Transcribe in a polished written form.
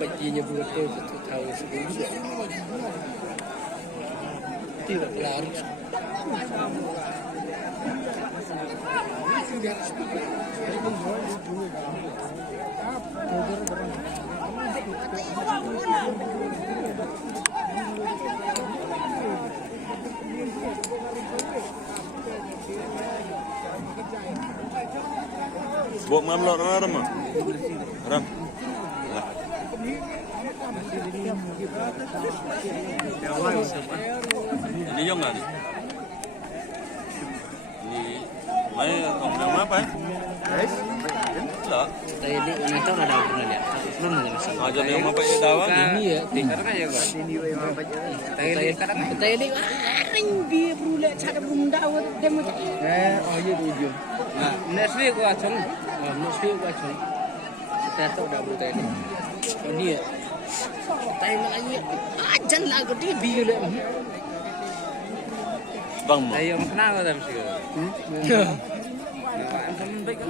Paginya betul tahu sebelum tidak larut. Buat mamlok ram. Ram. Ini yang nggak nih? Ini main ngomong apa? Lah. Tadi nonton ada apa lihat? Belum ada masalah. Aja yang apa itu dawan? Ini ya, Karena ya gak. tadi aring dia berulah cara bundawat dia macam. Oh iya tujuh. Nah, next week gua acung. Mesti gua cuy. Kita tahu dah berulah ini. Ini ya. Tadi lagi ajan lagu dia biula. Bang mo. Ayo kenal kan mesti. Ang sambay ka.